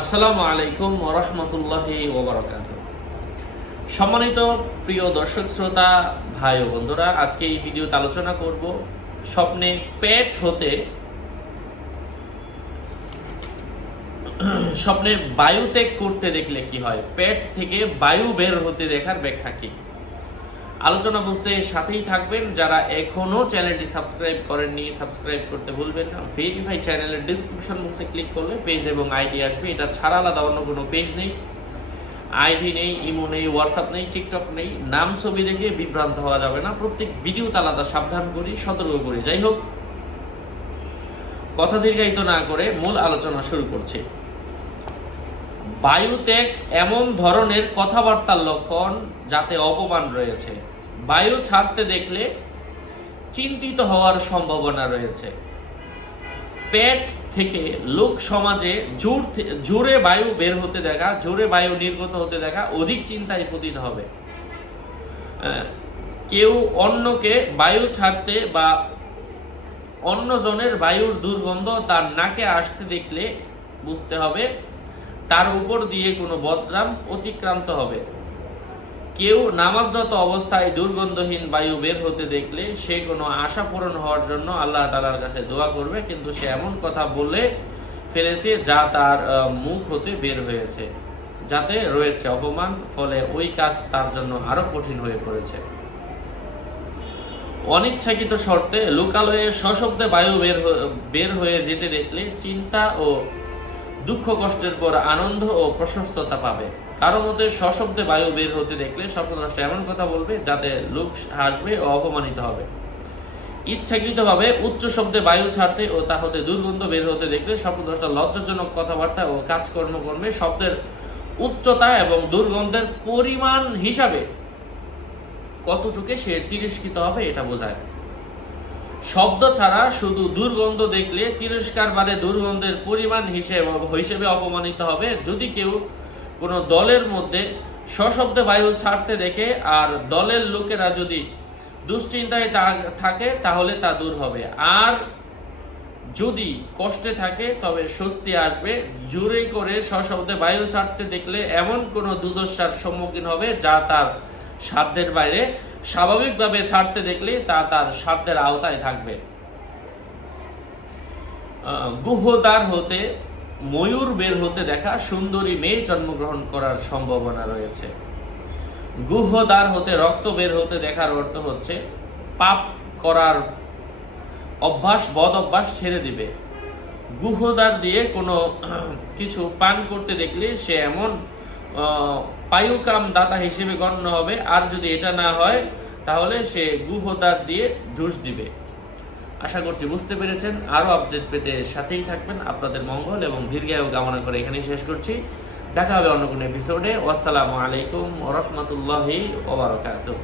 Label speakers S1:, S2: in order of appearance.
S1: আসসালামু আলাইকুম ওরহমতুল্লাহি ওবরাকাত সম্মানিত প্রিয় দর্শক, শ্রোতা, ভাই ও বন্ধুরা, আজকে এই ভিডিওতে আলোচনা করব স্বপ্নে পেট হতে, স্বপ্নে বায়ু ত্যাগ করতে দেখলে কি হয়? পেট থেকে বায়ু বের হতে দেখার ব্যাখ্যা কি? আলোচনা বুঝতে সাথেই থাকবেন। যারা এখনও চ্যানেলটি সাবস্ক্রাইব করেননি, সাবস্ক্রাইব করতে ভুলবেন না। ভেরিফাই চ্যানেলের ডিসক্রিপশন বক্সে ক্লিক করলে পেজ এবং আইডি আসবে। এটা ছাড়া আলাদা অন্য কোনো পেজ নেই। আইডি নেই ইমো নেই হোয়াটসঅ্যাপ নেই টিকটক নেই। নাম, ছবি দেখে বিভ্রান্ত হওয়া যাবে না। প্রত্যেক ভিডিওতে আলাদা সাবধান করি, সতর্ক করি। যাই হোক, কথা দীর্ঘায়িত না করে মূল আলোচনা শুরু করছি। বায়ুত্যাগ এমন ধরনের কথাবার্তার লক্ষণ যাতে অপমান রয়েছে। বায়ু ছাড়তে দেখলে চিন্তিত হওয়ার সম্ভাবনা রয়েছে। পেট থেকে লোক সমাজে জোর জোরে বায়ু বের হতে দেখা, জোরে বায়ু নির্গত হতে দেখা অধিক চিন্তায় পতিত হবে। কেউ অন্যকে বায়ু ছাড়তে বা অন্যজনের বায়ুর দুর্গন্ধ তার নাকে আসতে দেখলে বুঝতে হবে তার উপর দিয়ে কোনো বদনাম অতিক্রান্ত হবে। কেউ নামাজরত অবস্থায় দুর্গন্ধহীন বায়ু বের হতে দেখলে সে কোনো আশা পূরণ হওয়ার জন্য আল্লাহ তালার কাছে দোয়া করবে, কিন্তু সে এমন কথা বলে ফেলেছে যা তার মুখ হতে বের হয়েছে, যাতে রয়েছে অপমান, ফলে ওই কাজ তার জন্য আরও কঠিন হয়ে পড়েছে। অনিচ্ছাকৃত শর্তে লোকালয়ে সশব্দে বায়ু বের বের হয়ে যেতে দেখলে চিন্তা ও দুঃখ কষ্টের পর আনন্দ ও প্রশস্ততা পাবে। কারও মতে সশব্দে বায়ু বের হতে দেখলে স্বপ্নদ্রষ্টা এমন কথা বলবে যাতে লোক হাসবে ও অপমানিত হবে। ইচ্ছাকৃতভাবে উচ্চ শব্দে বায়ু ছাড়তে ও তা হতে দুর্গন্ধ বের হতে দেখলে স্বপ্নদ্রষ্টা লজ্জাজনক কথাবার্তা ও কাজকর্ম করবে শব্দের উচ্চতা এবং দুর্গন্ধের পরিমাণ হিসাবে কতটুকু সে তিরস্কৃত হবে এটা বোঝায়। শব্দ ছাড়া শুধু দুর্গন্ধ দেখলে তিরস্কার বাদে দুর্গন্ধের পরিমাণ হিসেবে হিসেবে অপমানিত হবে। যদি কেউ কোনো দলের মধ্যে সশব্দে বায়ু ছাড়তে দেখে আর দলের লোকেরা যদি দুশ্চিন্তায় থাকে, তাহলে তা দূর হবে। আর যদি কষ্টে থাকে, তবে স্বস্তি আসবে। জোরে করে সশব্দে বায়ু ছাড়তে দেখলে এমন কোনো দুর্দশার সম্মুখীন হবে যা তার সাধ্যের বাইরে স্বাভাবিকভাবে ছাড়তে দেখলে তা তার সাধ্যের আওতায় থাকবে। গুহদ্বার হতে, ময়ূর বের হতে দেখা সুন্দরী মেয়ে জন্মগ্রহণ করার সম্ভাবনা রয়েছে। গুহদ্বার হতে রক্ত বের হতে দেখার অর্থ হচ্ছে, পাপ করার অভ্যাস, বদ অভ্যাস ছেড়ে দিবে। গুহদ্বার দিয়ে কোনো কিছু পান করতে দেখলে সে এমন পায়ুকাম দাতা হিসেবে গণ্য হবে। আর যদি এটা না হয়, তাহলে সে গুহদার দিয়ে ঢুস দিবে। আশা করছি বুঝতে পেরেছেন। আরও আপডেট পেতে সাথেই থাকবেন। আপনাদের মঙ্গল এবং দীর্ঘায়ু কামনা করে এখানেই শেষ করছি। দেখা হবে অন্য কোনো এপিসোডে আসসালামু আলাইকুম ওরহমতুল্লাহি ওবরাকাতুহ